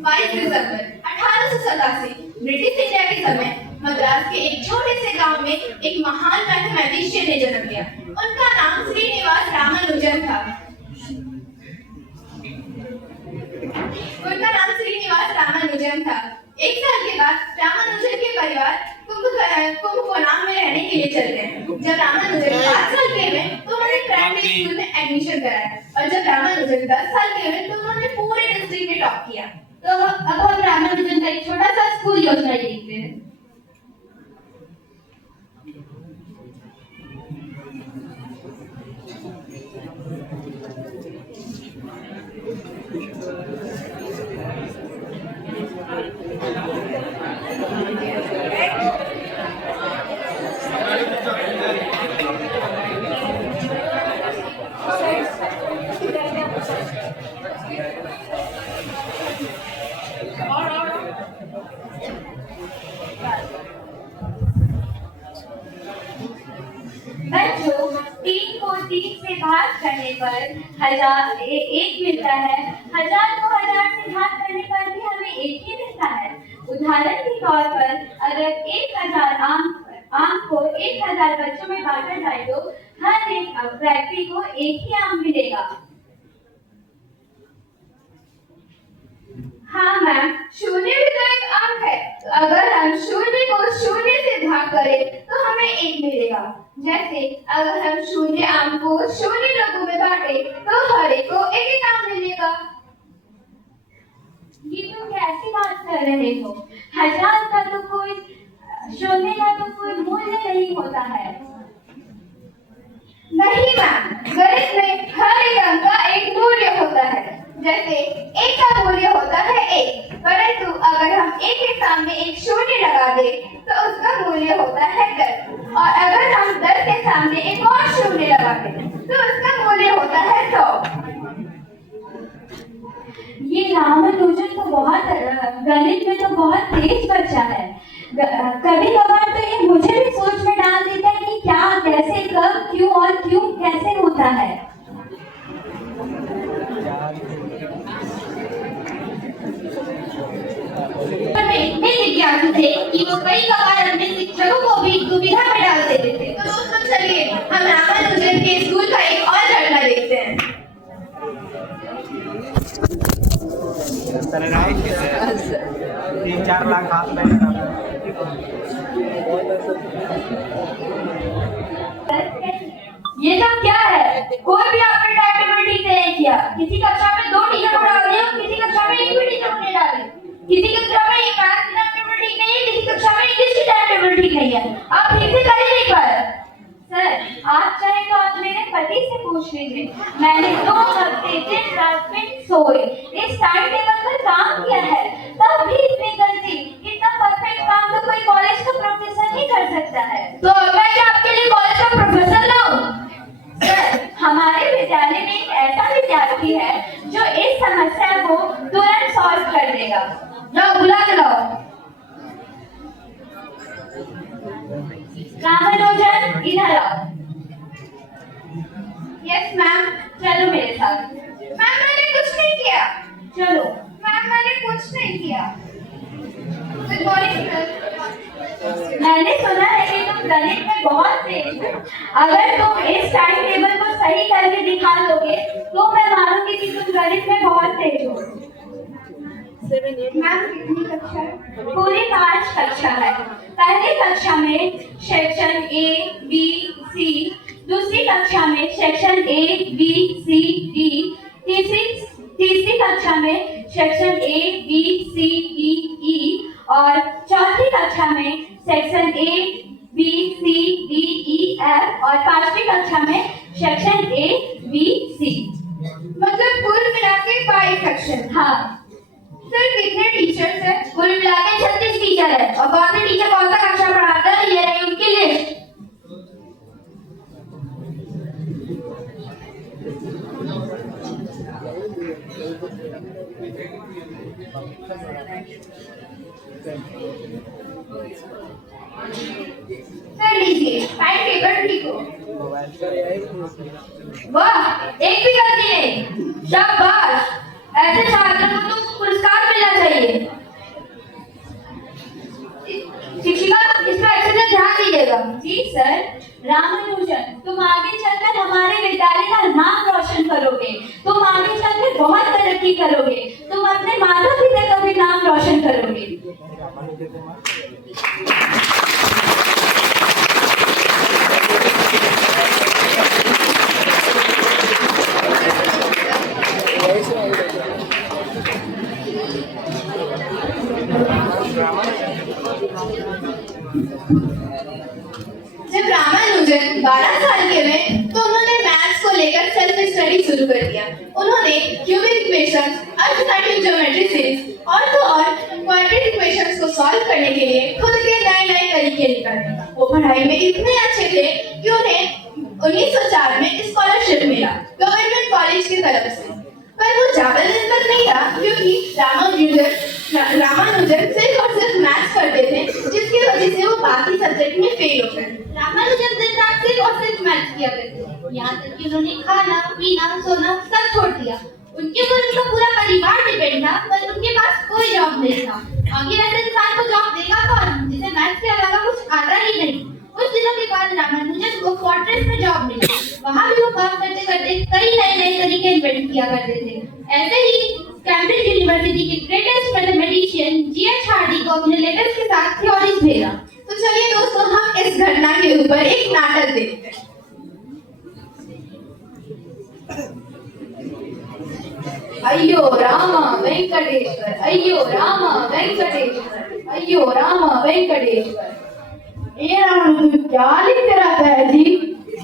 22 दिसंबर 1887 British India के समय मद्रास के एक छोटे से गांव में एक महान मैथमेटिशियन ने जन्म लिया। उनका नाम श्रीनिवास रामानुजन था। एक साल के बाद रामानुजन के परिवार कुंभकोणम में रहने के लिए चल गए। जब रामानुजन 5 साल के हुए तो उन्होंने प्राइमरी स्कूल में एडमिशन कराया और जब रामानुजन 10 साल के हुए तो उन्होंने पूरे डिस्ट्रिक्ट में टॉप किया। तो अब हम रामानुजन का एक छोटा सा स्कूल योजना देखते हैं। बच्चों, 3 को 3 से भाग करने पर 1 मिलता है। 1000 को 1000 से भाग करने पर भी हमें 1 ही मिलता है। उदाहरण के तौर पर अगर 1000 आम को 1000 बच्चों में बांटा जाए तो हर एक व्यक्ति को 1 ही आम मिलेगा। हाँ मैम, 0 भी तो एक अंक है। तो अगर हम 0 को 0 से भाग करें तो हमें 1 मिलेगा। जैसे अगर हम 0 आम को 0 लोगों में बांटे तो हर एक को 1 आम मिलेगा। ये तुम कैसी बात कर रहे हो? 1000 का तो कोई 0 का तो कोई मूल्य नहीं होता है। नहीं मैम, गणित में हर एक अंक का एक मूल्य होता है। जैसे 1 का मूल्य होता है 1, परंतु अगर हम 1 के सामने एक 0 लगा दे तो उसका मूल्य होता है 10, और अगर हम 10 के सामने एक और 0 लगा दे तो उसका मूल्य होता है 100। ये रामानुजन तो गणित में तो बहुत तेज बच्चा है। कभी कभार तो ये मुझे भी सोच में डाल देता है कि क्या, कैसे, कब, क्यों और क्यों कैसे होता है। इतने जिज्ञासु थे कि वो कई बार अपने शिक्षकों को भी दुविधा में डाल देते थे। तो दोस्तों चलिए हम रामानुजन के स्कूल का एक और घटना देखते हैं। तीन चार लाख हाथ में ये सब क्या है? कोई भी आपने टाइम टेबल ठीक से नहीं किया। किसी कक्षा में 2 टीचर को डाल दिया, किसी कक्षा में 1 भी टीचर को नहीं डाले। किसी कक्षा में एक मैथ की टाइम टेबल ठीक नहीं है, किसी कक्षा में इंग्लिश की टाइम टेबल ठीक नहीं है। आप ठीक से कर ही नहीं पाए। सर, आप चाहे तो आप मेरे पति से पूछ लीजिए। मैंने 2 हफ्ते से रात में सोए इस टाइम टेबल पर काम किया है, तब भी इतनी गलती। इतना परफेक्ट काम तो कोई कॉलेज का प्रोफेसर नहीं कर सकता है। तो मैं क्या आपके लिए कॉलेज का प्रोफेसर लाऊं? सर, हमारे विद्यालय में एक ऐसा विद्यार्थी है जो इस समस्या को तुरंत सॉल्व कर देगा। जाओ बुला के लाओ। रामानुजन, इधर आओ। यस मैम, चलो मेरे साथ। मैम, मैंने कुछ नहीं किया। चलो। मैम, मैंने कुछ नहीं किया। Good morning sir. मैंने सुना है कि तुम गणित में बहुत तेज हो। अगर तुम इस टाइम टेबल को सही करके दिखा दोगे तो मैं मानूंगी कि तुम गणित में बहुत तेज हो। मैम, कितनी कक्षा है? पूरी 5 कक्षा है। पहली कक्षा में सेक्शन A, B, C, दूसरी कक्षा में section A, B, C, D, तीसरी कक्षा में section A, B, C, D, E और चौथी कक्षा में section A, B, C, D, E, F और 5वीं कक्षा में सेक्शन A, B, C। मतलब कुल मिला के 22 सेक्शन। हाँ सर, कितने टीचर्स हैं? कुल मिला के 36 टीचर है। और कौन से टीचर कौन सा कक्षा पढ़ाता है ये रही उनकी लिस्ट। सर लीजिए, टाइम टेबल ठीक हो। वाह, एक भी गलती नहीं। शाबाश, ऐसे छात्रों को तुमको पुरस्कार मिलना चाहिए। शिक्षिका इस पर अच्छे से ध्यान दीजिएगा। जी सर। रामानुजन, तुम आगे चलकर हमारे विद्यालय का नाम रोशन करोगे, तुम आगे चलकर बहुत तरक्की करोगे, तुम अपने माता पिता का भी नाम रोशन करोगे। जब रामानुजन 12 साल के हुए तो उन्होंने मैथ्स को लेकर सेल्फ स्टडी शुरू कर दिया। उन्होंने cubic equations, arithmetic geometry series और क्वाड्रेटिक इक्वेशंस को सॉल्व करने के लिए खुद के नए तरीके निकाले। वो पढ़ाई में इतने अच्छे थे कि उन्हें 1904 में स्कॉलरशिप मिला गवर्नमेंट कॉलेज की तरफ से। पर वो ज्यादा दिन तक नहीं रहा, क्योंकि रामानुजन सिर्फ और सिर्फ मैथ्स पढ़ते थे, जिसकी वजह से वो बाकी सब्जेक्ट में फेल हो गए। रामानुजन दिन रात सिर्फ और सिर्फ मैथ्स किया करते थे, यहाँ तक कि उन्होंने खाना पीना सोना सब छोड़ दिया। उनके ऊपर उनका पूरा परिवार डिपेंड था, पर उनके पास कोई जॉब नहीं था। आगे ऐसे इंसान को जॉब देगा कौन जिसे मैथ्स के अलावा कुछ आता ही नहीं। कुछ दिनों के बाद रामानुजन को फोर्ट्रेस में जॉब मिली। वहाँ भी वो काम करते करते कई नए तरीके इन्वेंट किया करते थे। ऐसे ही कैम्ब्रिज यूनिवर्सिटी के ग्रेटेस्ट मैथमेटिशियन G.H. हार्डी को अपने लेटर्स के साथ थ्योरीज भेजा। तो चलिए दोस्तों, हम इस घटना के ऊपर एक नाटक देखते हैं। अय्यो राम वेंकटेश्वर, अय्यो राम वेंकटेश्वर, अय्यो राम वेंकटेश्वर। ये रामानुजन क्या लिखते रहता है जी?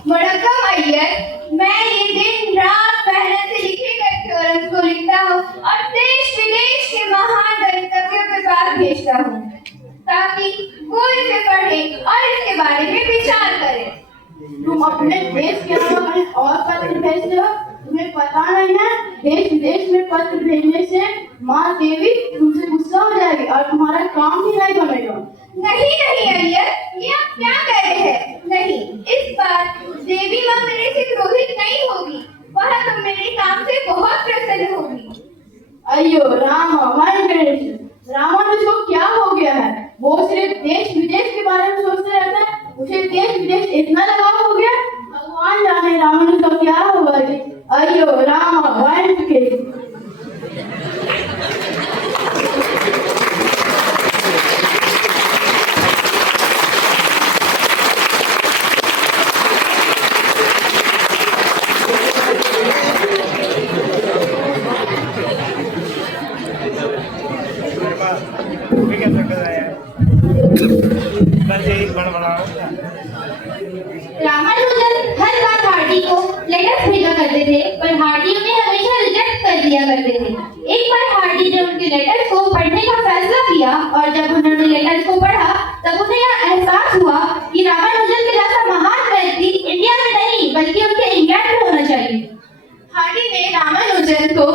वड़क्कम अय्यर, मैं ये दिन रात मेहनत से लिखे गए थ्योरम्स को लिखता हूँ और देश विदेश के महान गणितज्ञों के पास भेजता हूँ, ताकि वो इसे पढ़े और इसके बारे में विचार करे। तुम अपने देश के अलावा और पत्र भेजते हो? तुम्हें पता नहीं है, देश विदेश में पत्र भेजने से माँ देवी तुमसे गुस्सा हो जाएगी और तुम्हारा काम भी नहीं बनेगा। नहीं अय्यर, ये आप क्या कह रहे हैं? नहीं, इस बार देवी माँ मेरे से क्रोधित नहीं होगी, वह तो मेरे काम से बहुत प्रसन्न होगी। अयो रामा वेंकटेश्वर, रामानुजन को क्या हो गया है? वो सिर्फ देश विदेश के बारे में सोचते रहता है, उसे देश विदेश इतना लगाव हो गया। भगवान जाने रामानुजन को क्या होगा जी। अयो रामा वेंकटेश्वर। रामानुजन हर बार हार्डी को लेटर्स भेजा करते थे, पर हार्डी उन्हें हमेशा रिजेक्ट कर दिया करते थे। एक बार हार्डी ने उनके लेटर्स को पढ़ने का फैसला किया और जब उन्होंने लेटर्स को पढ़ा तब उन्हें यह एहसास हुआ कि रामानुजन के जैसा महान व्यक्ति इंडिया में नहीं बल्कि उनके इंग्लैंड में होना चाहिए। हार्डी ने रामानुजन को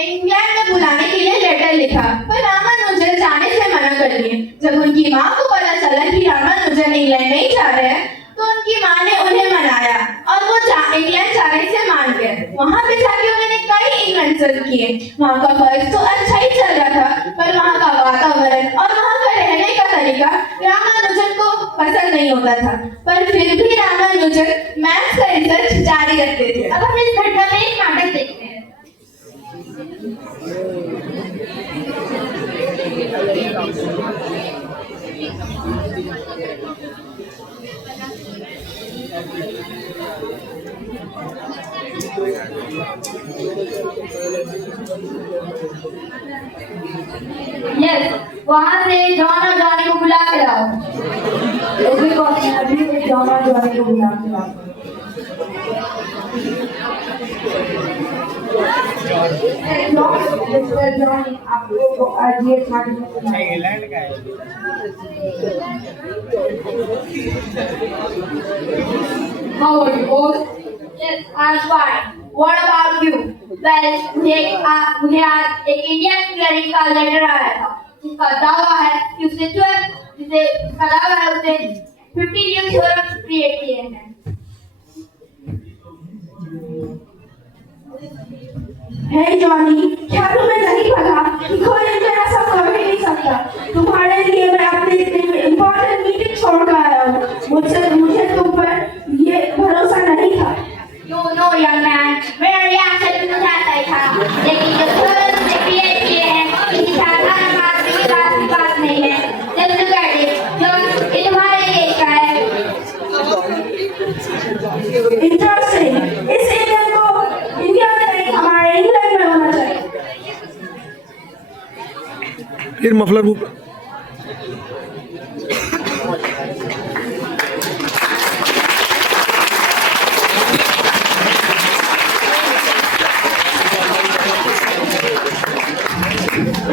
इंग्लैंड में बुलाने के लिए लेटर लिखा, पर रामानुजन जाने से मना कर दिए। जब उनकी माँ को पता चला कि रामानुजन इंग्लैंड नहीं जा रहे हैं, तो उनकी माँ ने उन्हें मनाया और वो इंग्लैंड जाने से मान गए। वहाँ पे जाके उन्होंने कई इन्वेंशन किए। वहाँ का फर्ज तो अच्छा ही चल रहा था, पर वहाँ का वातावरण और वहाँ का रहने का तरीका रामानुजन को पसंद नहीं होता था। पर फिर भी रामानुजन मैथ्स का रिसर्च जारी रखते थे। अब हम इस घटना में एक नाटक देखते हैं। यस, वहाँ से जॉन और जॉनी को बुला के लाओ। अभी से जॉन और जॉनी को बुला के लाओ। जॉनी, आपको आज ये छात्र इंग्लैंड का है। How are you both? Yes, I'm fine. What about you? Well, मुझे आज एक इंडियन क्लरिक का लेटर आया था, जिसका दावा है कि उसने 50 न्यू थ्योरम्स क्रिएट किए हैं। है जॉनी, क्या तुम्हें नहीं पता कि कोई इंजन ऐसा कर ही नहीं सकता। तुम्हारे लिए मैं अपनी इम्पोर्टेंट मीटिंग छोड़कर आया हूँ। मुझे तुम पर ये भरोसा नहीं था। No, young man. मेरा रिएक्शन तो मुझे आता ही था, लेकिन जब तुमने मुझे क्रिएट किए हैं, किसी साधारण आदमी की बात नहीं है। जब look at it, जब ये तुम्हारे देश का है। इंटरेस्टिंग। इस इंजन को इंडिया में नहीं, हमारे इंग्लैंड में होना चाहिए। फिर मफलर को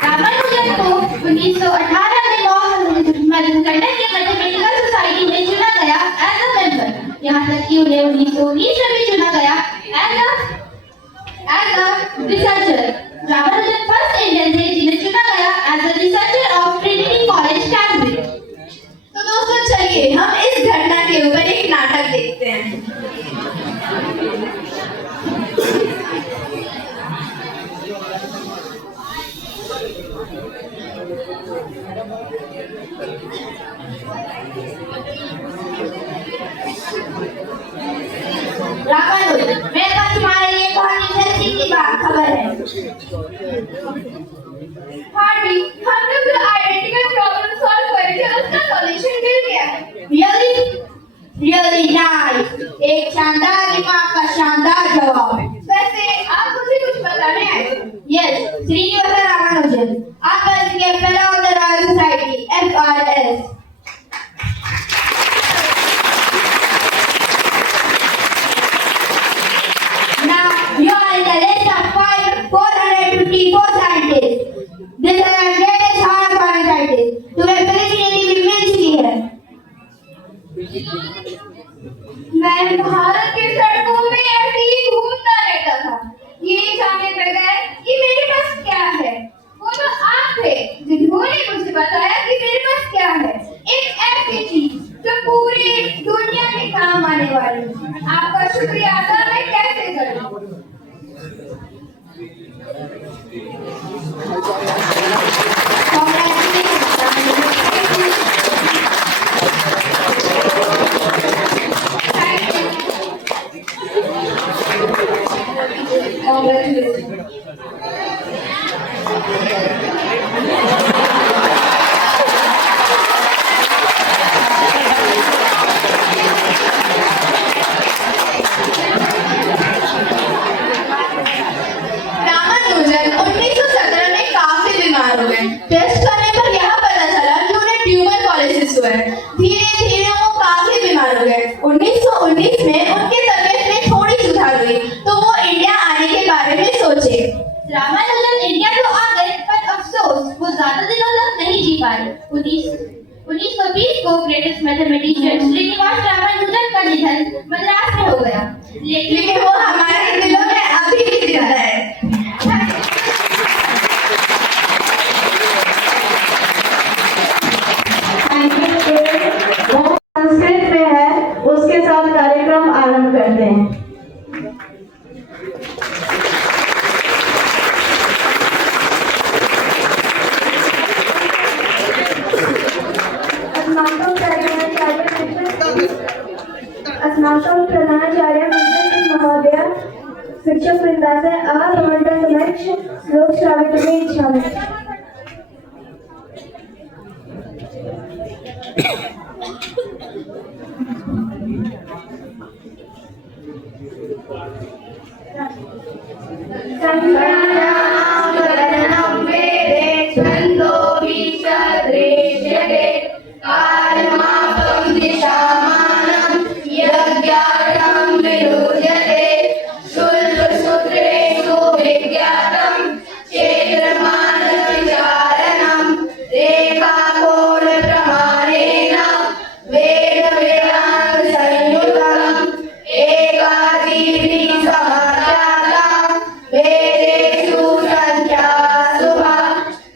रामानुजन को 1918 में लंदन के मैथमेटिकल सोसाइटी में चुना गया एज अ मेंबर। यहाँ तक कि उन्हें 1919 में भी चुना गया as a researcher. Ramanujan first Indian थे जिन्हें चुना गया as a researcher of Trinity College Cambridge. तो दोस्तों चलिए हम इस घटना के ऊपर एक नाटक देखते हैं। रामानुजन, मेरे पास तुम्हारे लिए बहुत इंटरेस्टिंग की बात खबर है। हार्डी, हमने जो आइडेंटिकल प्रॉब्लम सॉल्व करी थी उसका सॉल्यूशन मिल गया है। Really nice. एक शानदार दिमाग का शानदार जवाब। वैसे आप मुझे कुछ बताने आए? Yes, श्रीनिवास रामानुजन, आप बन गए fellow of the royal society (FRS). Now you are in the list of 454 scientists. This is the greatest honor for a scientist. तुम्हें फेलिसिटी भी मिल चुकी है। मैं भारत के सड़कों में ऐसे ही घूमता रहता था, ये जानने बगैर कि मेरे पास क्या है। वो तो आप थे जिन्होंने मुझे बताया कि मेरे पास क्या है, एक ऐसी चीज जो पूरी दुनिया में काम आने वाली है। आपका शुक्रिया अदा मैं कैसे करूं? रामानुजन 1917 में काफी बीमार हो गए। टेस्ट करने पर यह पता चला कि उन्हें ट्यूबर कॉलिसिस हुआ है। धीरे धीरे वो काफी बीमार हो गए। 1919 में उनकी तबीयत में थोड़ी सुधार हुई तो वो इंडिया आने के बारे में सोचे। रामानुजन इंडिया तो आ गए, पर अफसोस वो ज्यादा दिनों तक नहीं जी पाए। 1920 को ग्रेटेस्ट मैथमेटिशियन श्रीनिवास रामानुजन का निधन मद्रास में हो गया, लेकिन वो हमारे दिलों में अभी भी जिंदा है। संस्कृत में है, उसके साथ कार्यक्रम आरंभ करते हैं। अस्नातक प्रधानाचार्य महोदय शिक्षक वृंदा से अभवंत समक्ष श्लोक श्रावितुम् इच्छामि।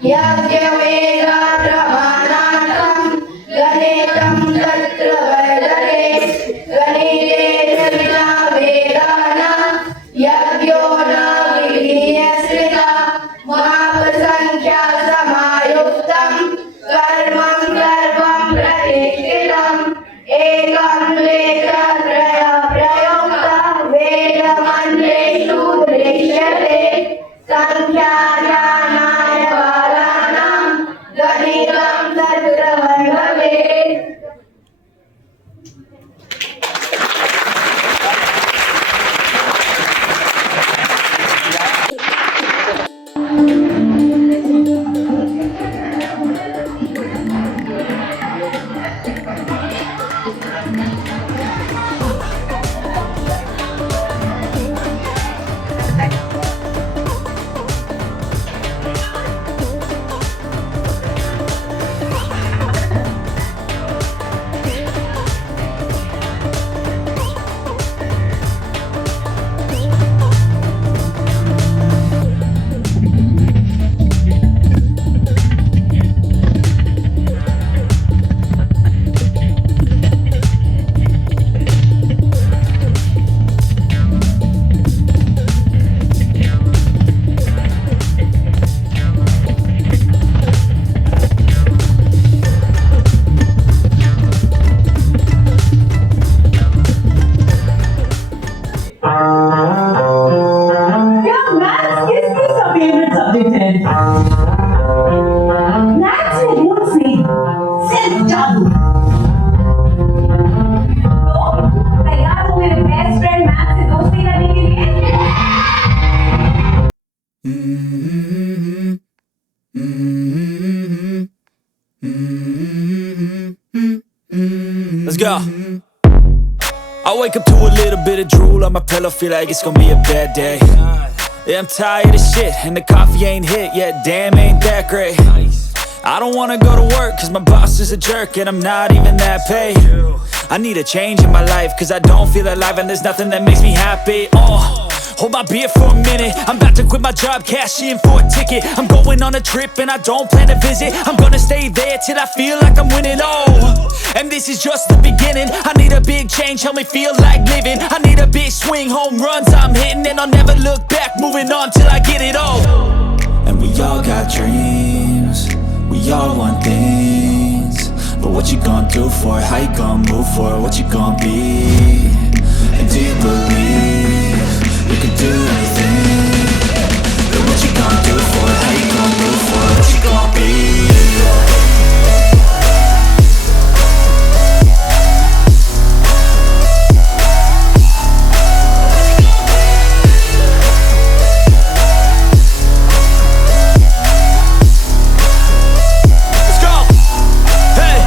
Yeah. go. I wake up to a little bit of drool on my pillow, feel like it's gonna be a bad day. Yeah, I'm tired of shit, and the coffee ain't hit yet, damn ain't that great. I don't wanna go to work, cause my boss is a jerk, and I'm not even that paid. I need a change in my life, cause I don't feel alive, and there's nothing that makes me happy. Hold my beer for a minute, I'm about to quit my job, cash in for a ticket. I'm going on a trip and I don't plan to visit. I'm gonna stay there till I feel like I'm winning, and this is just the beginning. I need a big change, help me feel like living. I need a big swing, home runs I'm hitting, and I'll never look back, moving on till I get it all. And we all got dreams, we all want things, but what you gonna do for it? How you gonna move for it? What you gonna be? And do you believe you can do anything? But what you gonna do for it? How you gonna move for it? What you gonna be? Let's go! Hey!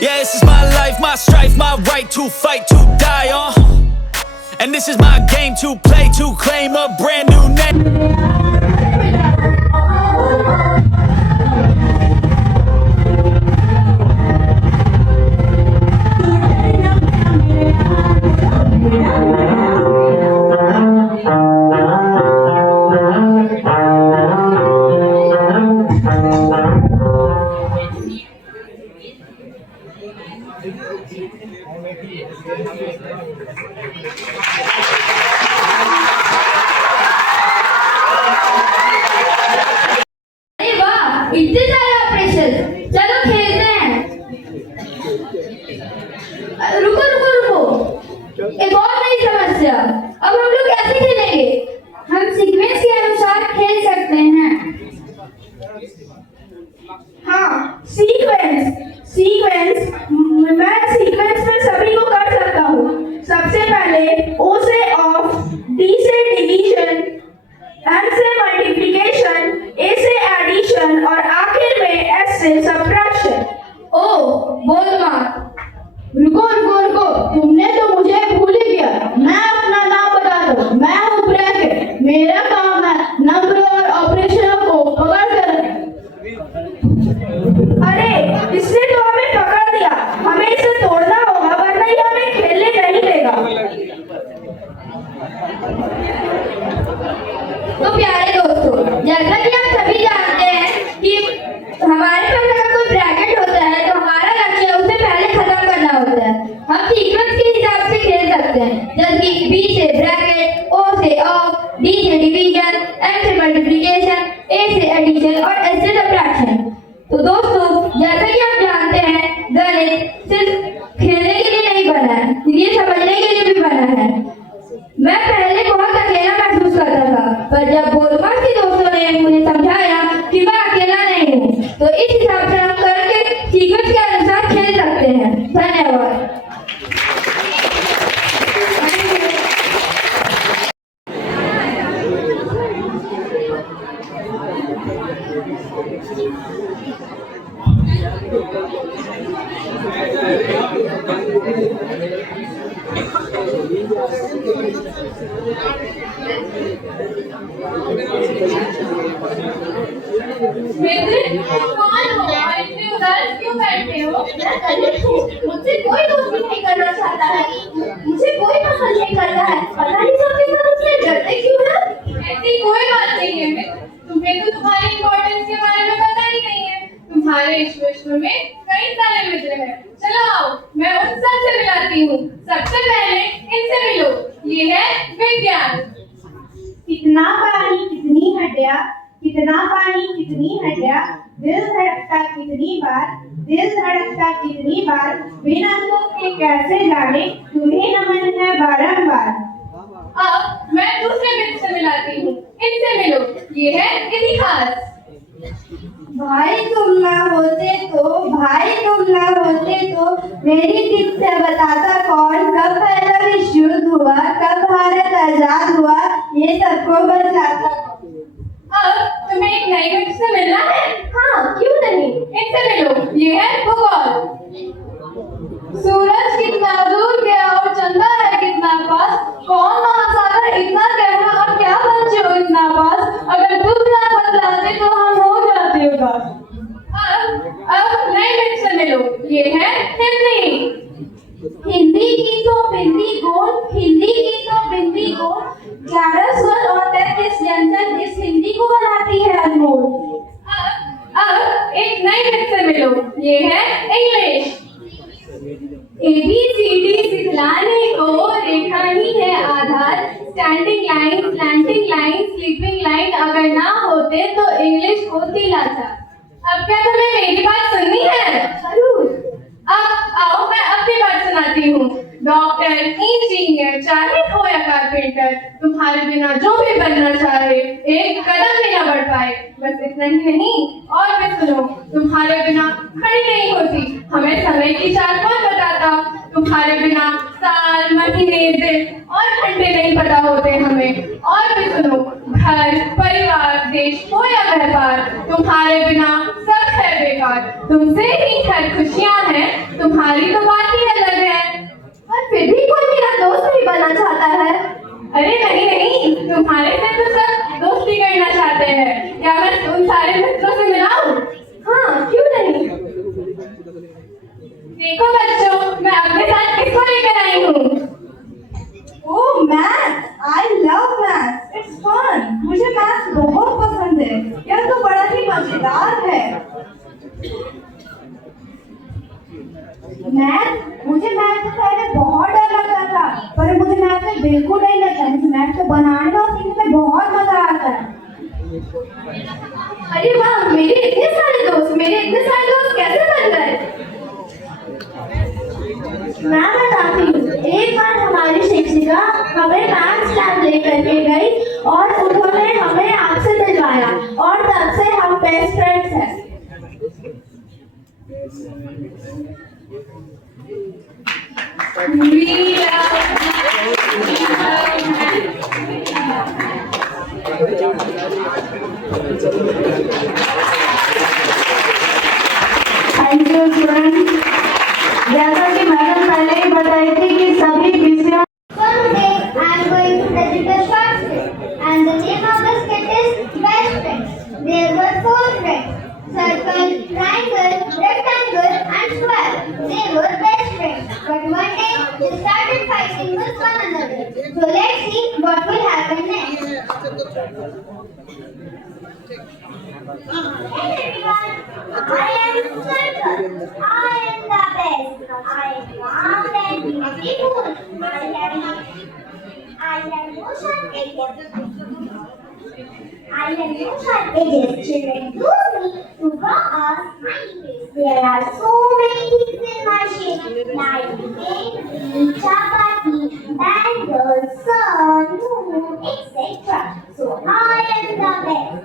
Yeah, this is my life, my strife, my right to fight, to die on. And this is my game to play, to claim a brand new name. अरे वाह, इतने सारे ऑपरेशन, चलो खेलते हैं। रुको रुको रुको, एक और नई समस्या। अब हम लोग कैसे खेलेंगे? हम सीक्वेंस के अनुसार खेल सकते हैं। हाँ, सीक्वेंस मैं सीक्वेंस में सभी को कर सकता हूँ। सबसे पहले O से ऑफ, D से डिवीजन, M से मल्टीप्लिकेशन, A से एडिशन और आखिर में S से सब्ट्रैक्शन। ओ, बोल मत। रुको रुको रुको, तुमने तो मुझे भूल ही गया। मैं अपना नाम बता दूं, मैं हूँ ब्रैकेट। मेरा काम है नंबर और ऑपरेशनों को पकड़ कर। अरे, इसने तो हमें पकड़ दिया। हमें इसे तोड़ना होगा, वरना ये हमें खेलने नहीं देगा। तो प्यारे दोस्तों, जैसा कि आप सभी जानते हैं कि हमारे पास अगर कोई ब्रैकेट होता है तो हमारा लक्ष्य उसे पहले खत्म करना होता है। हम सीक्वेंस के हिसाब से खेल सकते हैं, जैसे कि B से ब्रैकेट, O से ऑफ, D से डिवीजन, M से मल्टीप्लिकेशन, A से एडिशन और S से सब्ट्रैक्शन। तो दोस्तों, जैसा कि आप जानते हैं, गणित सिर्फ खेलने के लिए नहीं बना है, ये समझने के लिए भी बना है। मैं पहले बहुत अकेला महसूस करता था, पर जब बोलमास के दोस्तों ने मुझे समझाया कि मैं अकेला नहीं हूँ, तो इस हिसाब से हम करके सीक्वेंस के अनुसार खेल सकते हैं। धन्यवाद। कौन हो? इतने उदास क्यों बैठे हो? मुझसे कोई दोस्ती नहीं करना चाहता है, मुझे कोई पसंद नहीं करता है, पता नहीं सबके साथ उसने डरते क्यों है। ऐसी कोई बात नहीं है। तुम्हें तो तुम्हारी इम्पोर्टेंस के बारे में पता ही नहीं है। तुम्हारे इस विश्व में कई सारे मित्र हैं। चलो आओ, मैं उन सबसे मिलाती हूँ। सबसे पहले इनसे मिलो। ये है विज्ञान। कितना पानी कितनी हड्डियां, कितना पानी कितनी हड्डियां, दिल धड़कता कितनी बार, दिल धड़कता कितनी बार, बिना तुम के कैसे जाने, तुम्हें नमन है बारंबार। अब मैं दूसरे मित्र से मिलाती हूँ। इनसे मिलो। ये है इतिहास। भाई तुम ना होते तो मेरी टिप से बताता कौन, कब पहला विश्व युद्ध हुआ, कब भारत आजाद हुआ, ये सबको बताता। अब तुम्हें एक नई मित्र से मिलना है? हाँ, क्यों नहीं। इनसे मिलो। ये है भूगोल। सूरज कितना दूर गया और चंदा है कितना पास, कौन महासागर इतना गहरा और क्या बच्चे हो इतना पास, अगर तुम ना बतलाते तो हम हो जाते उदास। अब नए मिक्सर में लो, ये है हिंदी। हिंदी की तो बिंदी गोल, हिंदी की तो बिंदी गोल, 11 स्वर और 33 व्यंजन इस हिंदी को बनाती है अनमोल। अब एक नए मिक्सर में लो, ये है इंग्लिश। ABCD सिखलाने को रेखा ही है आधार, standing line, slanting line, sleeping line अगर ना होते तो इंग्लिश होती लाचार। अब क्या तुम्हें मेरी बात सुननी है? जरूर। अब आओ मैं अपनी बात सुनाती हूँ। डॉक्टर, इंजीनियर, चाहे हो या कारपेंटर, तुम्हारे बिना जो भी बनना चाहे एक कदम भी ना बढ़ पाए। बस इतना ही नहीं, और भी सुनो, तुम्हारे बिना खड़ी नहीं होती, हमें समय की चाल कौन बताता। तुम्हारे बिना साल, महीने, दिन और घंटे नहीं पता होते हमें। और भी सुनो, घर, परिवार, देश हो या व्यापार, तुम्हारे बिना सब है बेकार। तुमसे ही हर खुशियाँ हैं, तुम्हारी तो बात ही अलग है। पर फिर भी कोई मेरा दोस्त भी बनना चाहता है। अरे नहीं नहीं, तुम्हारे से तो सब दोस्ती करना चाहते हैं। क्या मैं उन सारे मित्रों से मिलाऊं? हाँ, क्यों नहीं। देखो बच्चों, मैं अपने साथ किसको लेकर आई हूँ? Oh math, I love math, it's fun. मुझे मैथ बहुत पसंद है, यह तो बड़ा ही मजेदार है। मुझे मैथ से पहले बहुत डर लगता था, पर मुझे मैथ में बिल्कुल नहीं लगता। मुझे मैथ को बनाने और सीखने में बहुत मजा आता है। अरे वाह, मेरे इतने सारे दोस्त कैसे बन गए? मैं बताती हूँ। एक बार हमारी शिक्षिका हमें मैथ्स लैब लेकर के गई और उन्होंने हमें आपसे मिलवाया और तब से हम बेस्ट फ्रेंड्स हैं। Thank you student. जैसा कि मैडम पहले ही बताई थी कि सभी विषयों Someday I am going to present a short skit, and the name of the skit is Best Friends. There were 4 friends: circle, triangle, rectangle, and square. They were best friends, but one day they started fighting with one another. So let's see what will happen next. Hey everyone, I am Circle. I am the best. I am round and beautiful. I have no sharp edges. I have no sharp edges. Children use me to draw a smiley face. There are so many things in my shape, like baby, chapati, bangle, sun, moon, etc. So I am the best.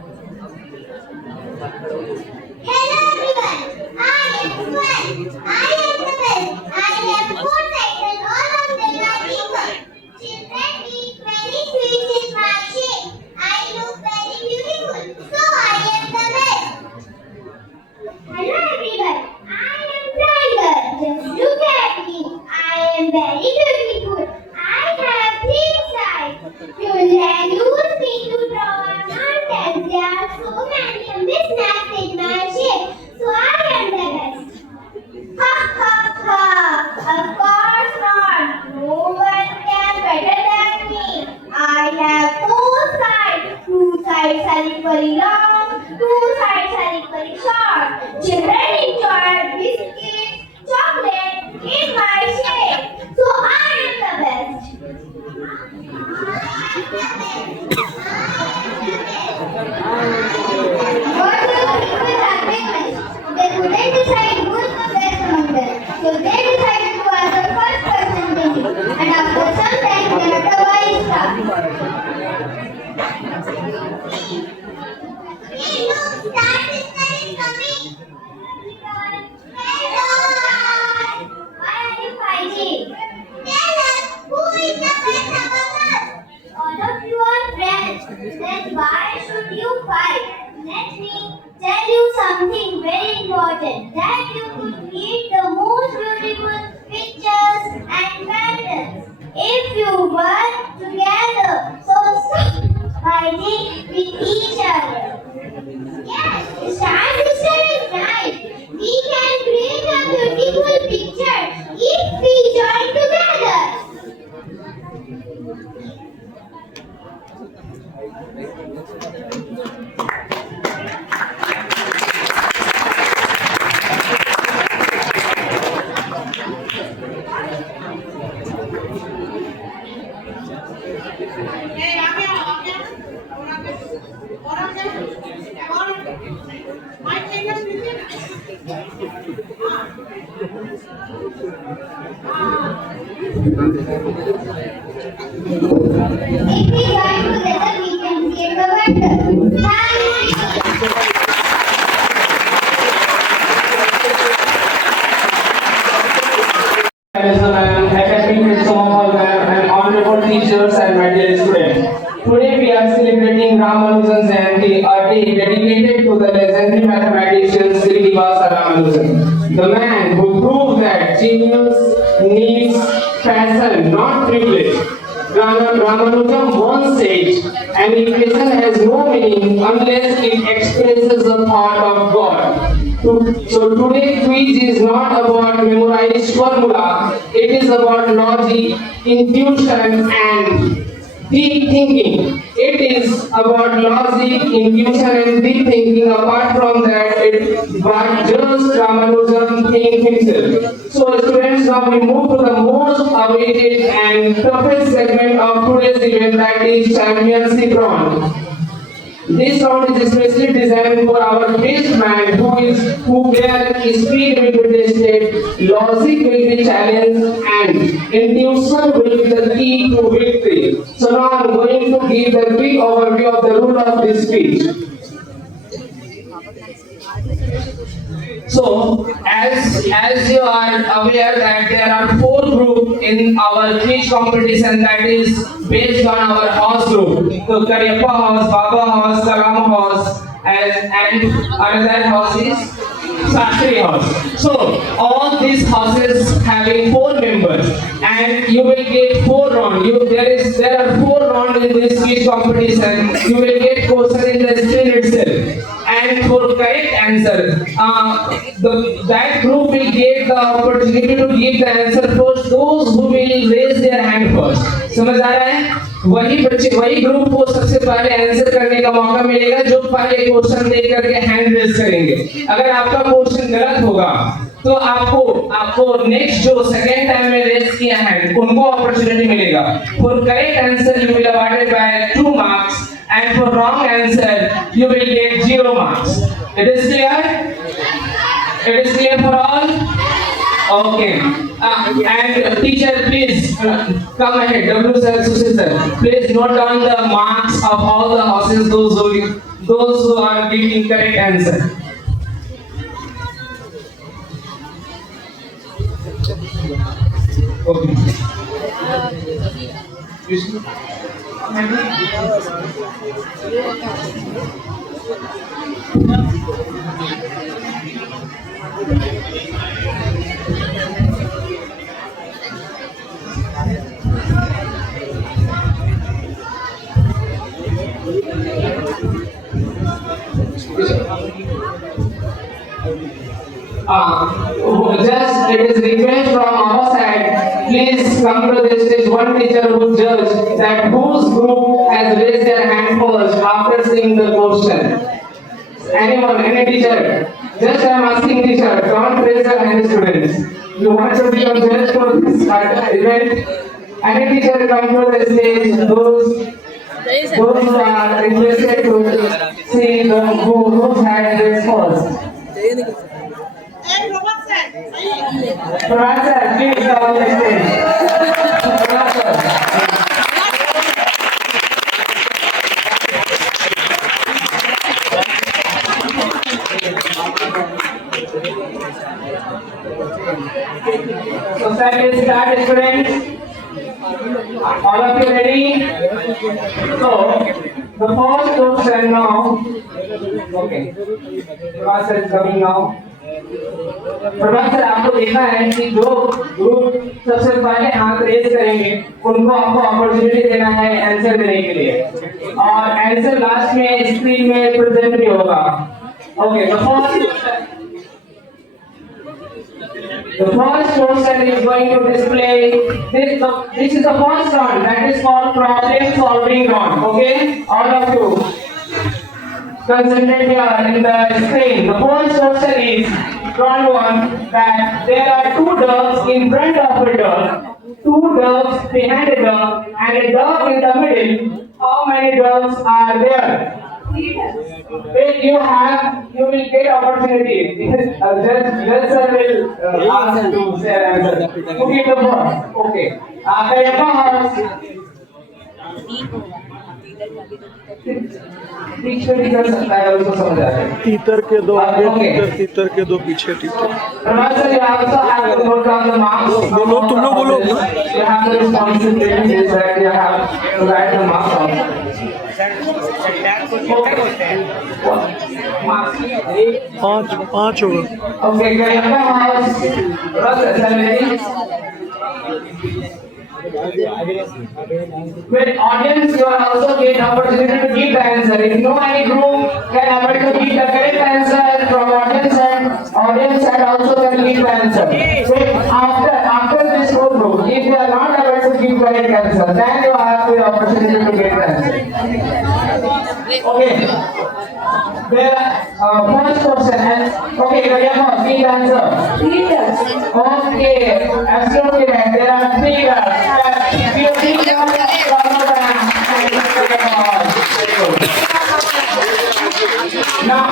Hello everyone, I am Swan. I am the best. I have 4 sides and all of them are equal. Children eat many sweets in my shape. I look very beautiful, so I am the best. Hello everyone, I am Tiger. Just look at me. I am very beautiful. I have 3 sides. Children use me to draw mountains. There are so many amazing snacks in my shape, so I am the best. Ha ha ha! Of course not. No one can better than me. I have 4 sides. 2 sides are equally long. 2 sides are equally short. Children enjoy biscuits, chocolate in my shape, so I am the best. What do people have witnessed? They couldn't decide who is the best among them, so they decided to ask the first person they knew, and after some time they had a wise star. Hey look, Star Sister is coming! Hello! Why are you fighting? Tell us, who is the best among us? All of you are friends, then why should you fight? Let me tell you something very important, that you could eat the most beautiful with If we join together, we can save the wonder. Thank you. Academic principal and honorable teachers and my dear students. Today we are celebrating Ramanujan Jayanti, a day dedicated to the legendary mathematician Srinivasa Ramanujan, the man who proved that genius needs passion, not privilege. Ramanujan once said, an equation has no meaning unless it expresses the thought of God. So today's quiz is not about memorized formula, it is about logic, intuition and deep thinking. It is about logic, intuition and deep thinking. Apart from that, it but just Ramanujan think himself. So students, now we move to the most awaited and toughest segment of today's event, that is championship round. This round is especially designed for our best man who where speed will be tested, logic will be challenged, and intuition will be the key to victory. So now I am going to give the quick overview of the rule of this speech. So, as you are aware that there are 4 groups in our quiz competition, that is based on our horse group. So, Karyappa horse, Baba horse, Kalam horse, and another horse is Shastri horse. So, all these horses having 4 members, and you will get 4 rounds. There are 4 rounds in this quiz competition. You will get question in the screen itself. And for correct answer, that group will get the opportunity to give the answer first. Those who will raise their hand first. समझ आ रहा है? वही ग्रुप को सबसे पहले आंसर करने का मौका मिलेगा जो पहले क्वेश्चन देख करके हैंड रेज करेंगे. अगर आपका क्वेश्चन गलत होगा तो आपको नेक्स्ट जो सेकंड टाइम में रेज किया है उनको अपॉर्चुनिटी मिलेगा. For correct answer you will awarded bye 2 marks. And for wrong answer, you will get 0 marks. It is clear? It is clear for all? Okay. And teacher, please come ahead. W sir, Sushil sir, please note down the marks of all the horses. Those who are giving correct answer. Just it is request from our side. Please come to the stage. One teacher will judge that whose group has raised their hand first after seeing the question. Anyone, any teacher? Just I am asking teacher. Don't raise your hand, students. You want to become judge for this event? Any teacher come to the stage. Those who are requested to see the whose hand raised first. Professor, please come on the stage. So, let's start, students. All of you ready? So, the first question now. Okay. Professor is coming now. Professor आपको देखा है कि जो ग्रुप सबसे पहले हाथ रेज करेंगे उनको आपको अपॉर्चुनिटी देना है आंसर देने के लिए और आंसर लास्ट में स्क्रीन में प्रेजेंट भी होगा. Okay, the first question is going to display this is the first round, that is called problem solving round. Okay, all of you concentrate here in the screen. The first question is round 1, that there are 2 ducks in front of a duck, 2 ducks behind a duck, and a duck in the middle. How many ducks are there? If you will get get opportunity. Judge sir will ask to say answer. Who give the ball? Okay. Kariappa House. Teacher सकता है उसको समझ आता है. तीतर के दो आगे Okay. तीतर के दो पीछे तीतर Pranay sir, you also have to note down the marks. बोलो, तुम लोग बोलो. You have the responsibility that you have to write the marks also. पाँच होगा. Okay, Kariappa House. Pranay sir, with audience, you are also get opportunity to give the answer. If no any group can able to give the correct answer from audience and audience and also can give the answer. So after this whole group, if you are not able to give correct answer, then you have the opportunity to get the answer. Okay. There first question and okay, Kariappa, give the answer. Okay, absolutely right. There are three girls. Now,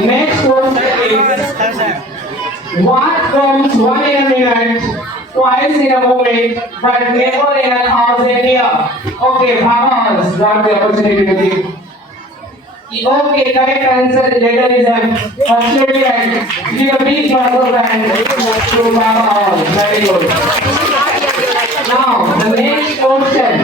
next question is what comes one in a minute, twice in a moment, but never in an hour in a year? Okay, Bhavas got the opportunity to give. Okay, correct answer letter is absolutely right. Give a big clap of hands to Bhavas. Very good. Now, the next question.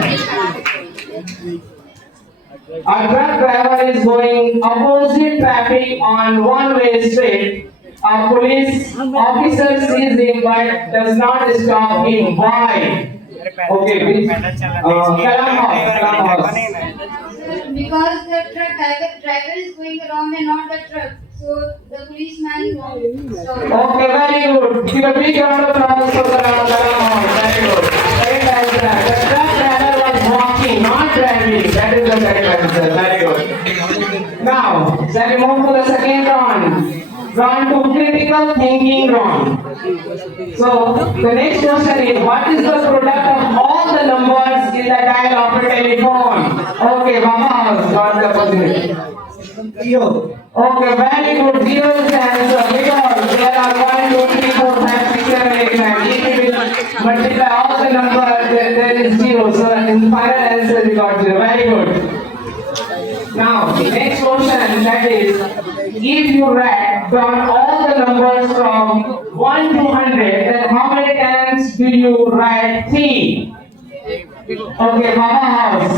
A truck driver is going opposite traffic on one-way street. A police officer sees him but does not stop him. Why? Okay, please. Kalam House. Because the truck driver is going around and not the truck. So the policeman stopped. Okay, very good. Give a big round of applause for Kalam House. Very good. Correct answer. The truck driver was walking, not driving. That is the correct answer. Very good. Now, shall we move to the second round? Round to critical thinking round. So, the next question is, what is the product of all the numbers in the dial of a telephone? Okay, Mama got the opportunity. Okay, very good. Zero is the answer because there are 1, 2, 3, 4, 5, 6, 7, 8, 9. If you will multiply all the numbers, there is zero. So, in final answer, we got zero. Very good. Now, next question that is, if you write down all the numbers from 1 to 100, then how many times do you write 3? Okay, Mama House.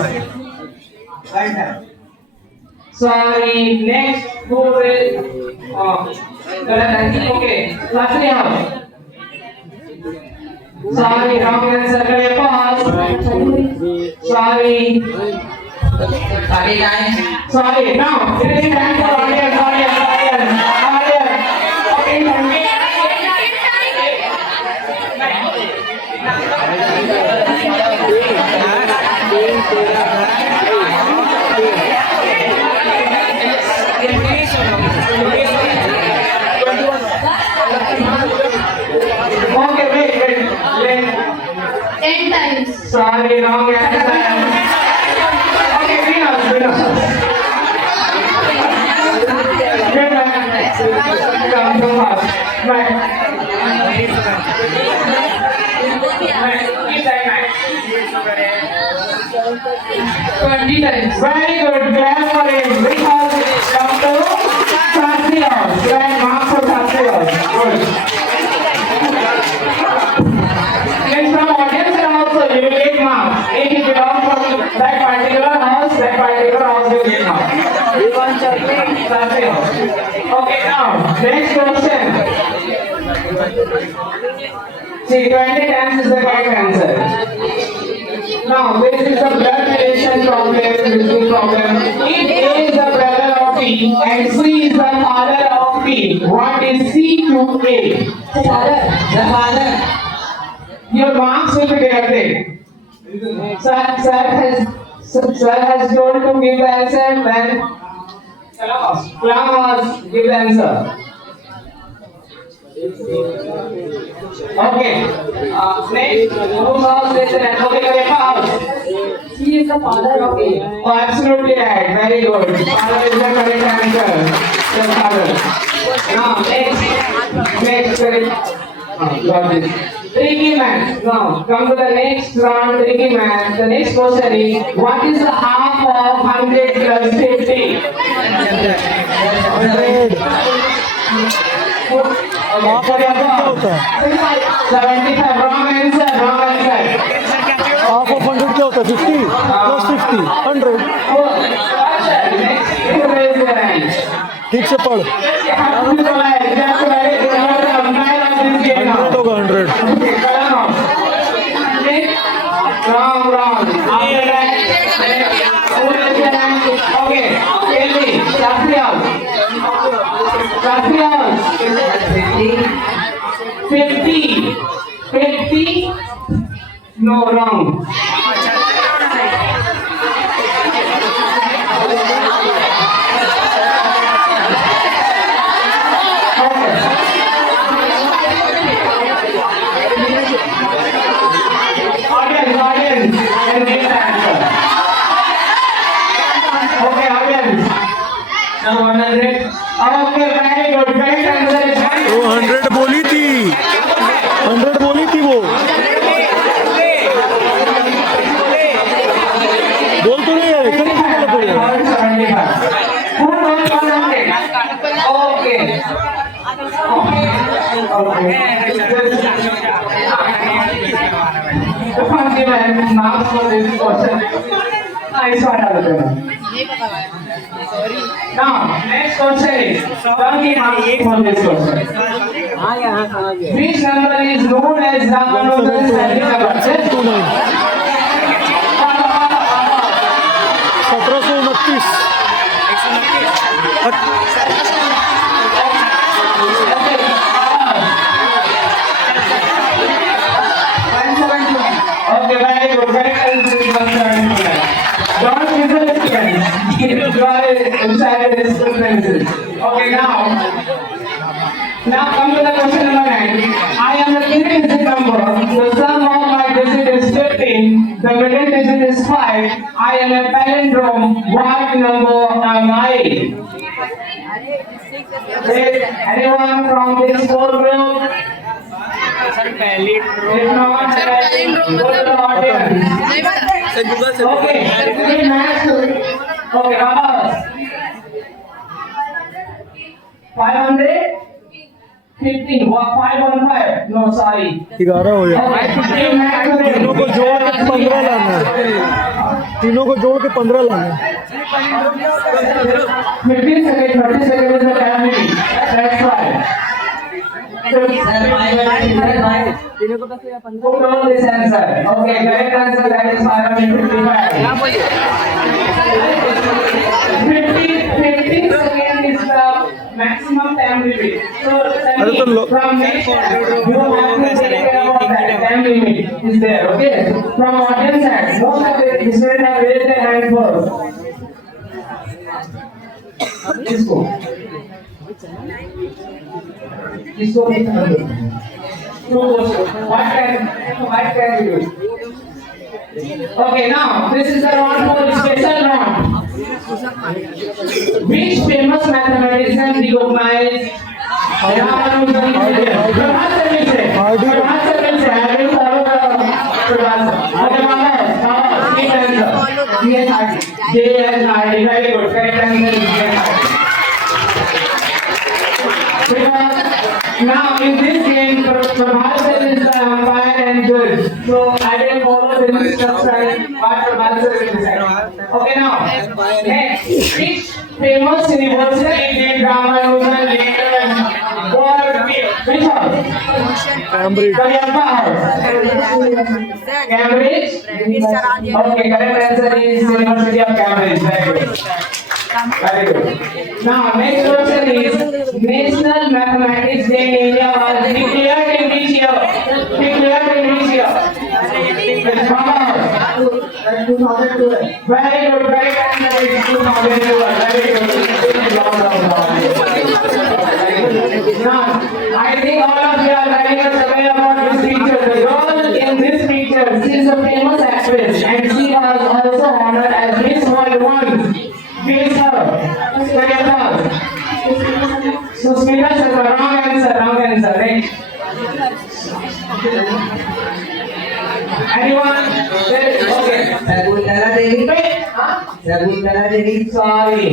Sorry, next who will? Okay, Lakshmi House. Sorry, wrong answer. Kariappa House. Sorry. Sorry, now it is time for audience. Okay, okay, wait. 10 times. Sorry, wrong answer. Okay, Venus. Good man. Come to us. Right. Keep that nice. 20 times. Very good. Clap for him. Because come to Sastrios. Right, mark for Sastrios. Good. Next from audience and also you will get marks. If you belong from that particular house will get marks. Sastrios. Okay, now next question. See, 20 times is the correct answer. Now, this is the blood relation problem, drinking problem. If A is the brother of B and C is the father of B, what is C to A? The father. Your marks will be deducted. Sir has told to give the answer, then Kalam give the answer. Okay. Next, whose house is it? Okay, Kariappa House. He is the father of A. Oh, absolutely right. Very good. Father is the correct answer. The father. Now, next, got this. Tricky man. Now, come to the next round, tricky man. The next question is, what is the half of 100 plus 50? 100 Okay, for your क्या होता है 75, wrong answer, wrong answer. Half of 100 क्या होता है 50 प्लस 50 100 Next, raise your hand. ठीक से पढ़ 100 होगा 100 Wrong. After that, okay. Tell me, Shastrial. 50. No, wrong. Audience, I will give the answer. Okay, audience. Now 100. Okay, very good. Correct answer is वो 100 बोली थी 100 बोली थी वो बोल तो नहीं यार इतना क्यों बोला यार 75. Who knows 100? Okay. Okay, marks for this question. Nice one, Alabama. Now, next question is 20 marks for this question. Which number is known as Ramanujan's magic number? 1729 Okay, very good. Correct answer is 179. Don't listen to friends. You are inside this preferences. Okay, now come to the question number 9. I am a three digit number. The sum of my digit is 15. The middle digit is 5. I am a palindrome. What number am I? Anyone from this whole group? If not, go to the audience. Okay, okay, Abbas. 500? 15, 515. No, sorry. 11 हो गया तीनों को जोड़ के 15 लाना है तीनों को जोड़ के 15 लाना है 15 seconds, 30 seconds is the time limit. That's why. Who knows this answer? Okay, correct answer that is 555. 15 seconds is the maximum time limit. So अरे तो from next time, you have to take care of that time limit is there. Okay. From audience side, most of the students have raised their hand first. इसको what can you do? Okay, now this is the round for special round. Which famous mathematician recognized Ramanujan? Very good. Correct answer is now in this game, Prabhat is the umpire and judge. So I will follow the instruction what Prabhat will decide. Okay, now next, which famous university did Ramanujan later work with? Which house? Cambridge Kayappa house. Cambridge. Okay, correct answer is University of Cambridge. Very good. Very good. Now, next question is National Mathematics Day in India was declared in which year? Very good. Correct answer is 2012. Very good. Now, I think all of you are very much aware about this picture. The girl in this picture, she is a famous actress and she was also honored as Miss World once. Who is her? Susmita Neeraj Sharma, wrong answer, right? Anyone? Okay. Sakuntala Devi. Sakuntala Devi. Sorry.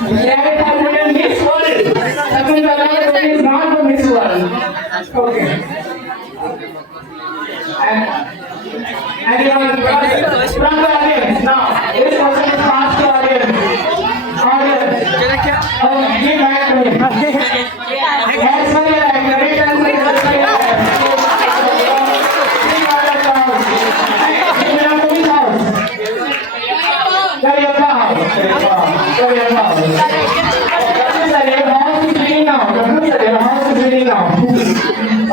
That happened in Miss World. Sakuntala Devi is not the Miss World. Okay. And anyone from the audience? Now, this person is past the audience. Oh, give back to me. That's why I am very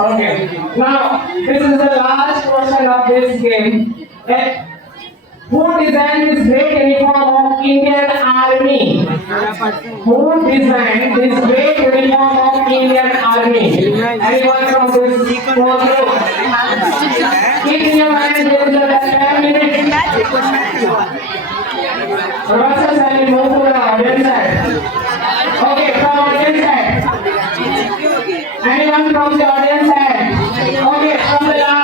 Okay, now this is the last question of this game. Who designed this great uniform of Indian Army? Who designed this great uniform of Indian Army? Anyone from this group? Keep in your mind there is a 10 minutes. Process and move to the audience side. Okay, from audience side. Anyone from the audience side? Okay, from the last.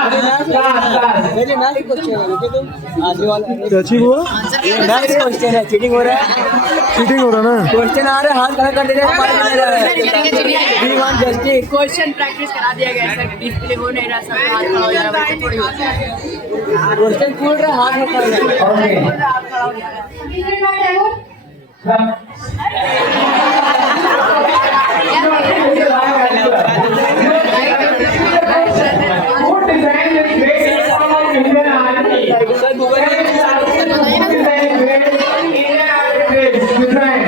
त्याची हुआ क्वेश्चन है, चीटिंग हो रहा है। चीटिंग हो रहा ना क्वेश्चन आ रहे, हाथ खड़ा कर दे रहे हैं, हमारे नहीं जा रहा है। We want justice. Question practice करा दिया गया सर, डिस्प्ले हो नहीं रहा, सब हाथ खड़ा हो जा रहा है, वैसे थोड़ी होता है। क्वेश्चन खोल रहा, हाथ खड़ा कर रहा है। Who designed this great uniform of Indian Army? Who designed great Indian Army dress? Design.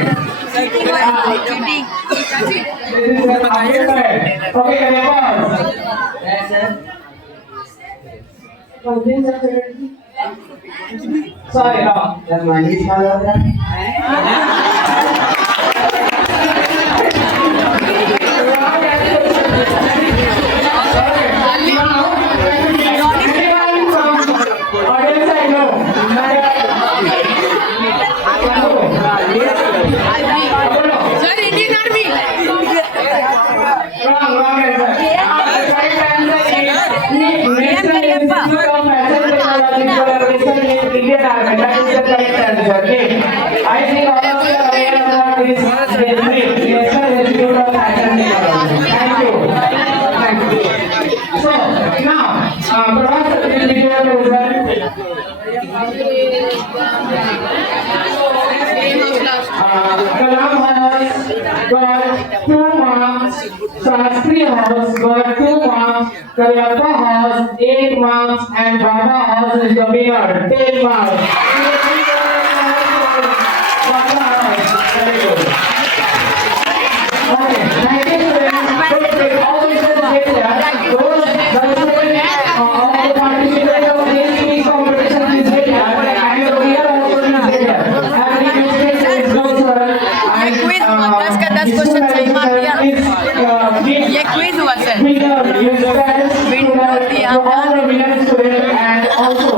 This is the audience side. Okay, can you pause? Yes, sir. Sorry, no. Sir, money is small होता है। I think all of you are aware about this Institute of Fashion Technology. Thank you. So now, Prabhas will give you the result. Kalam House got 2 marks, Shastri House got 2 marks, Karyappa House 8 marks, and Baba House is the winner, 10 marks. Baba House, very good. Okay, thank you students. All the students here, those all the participants of this competition is here, and we are also here. ये क्विज हुआ sir, And also,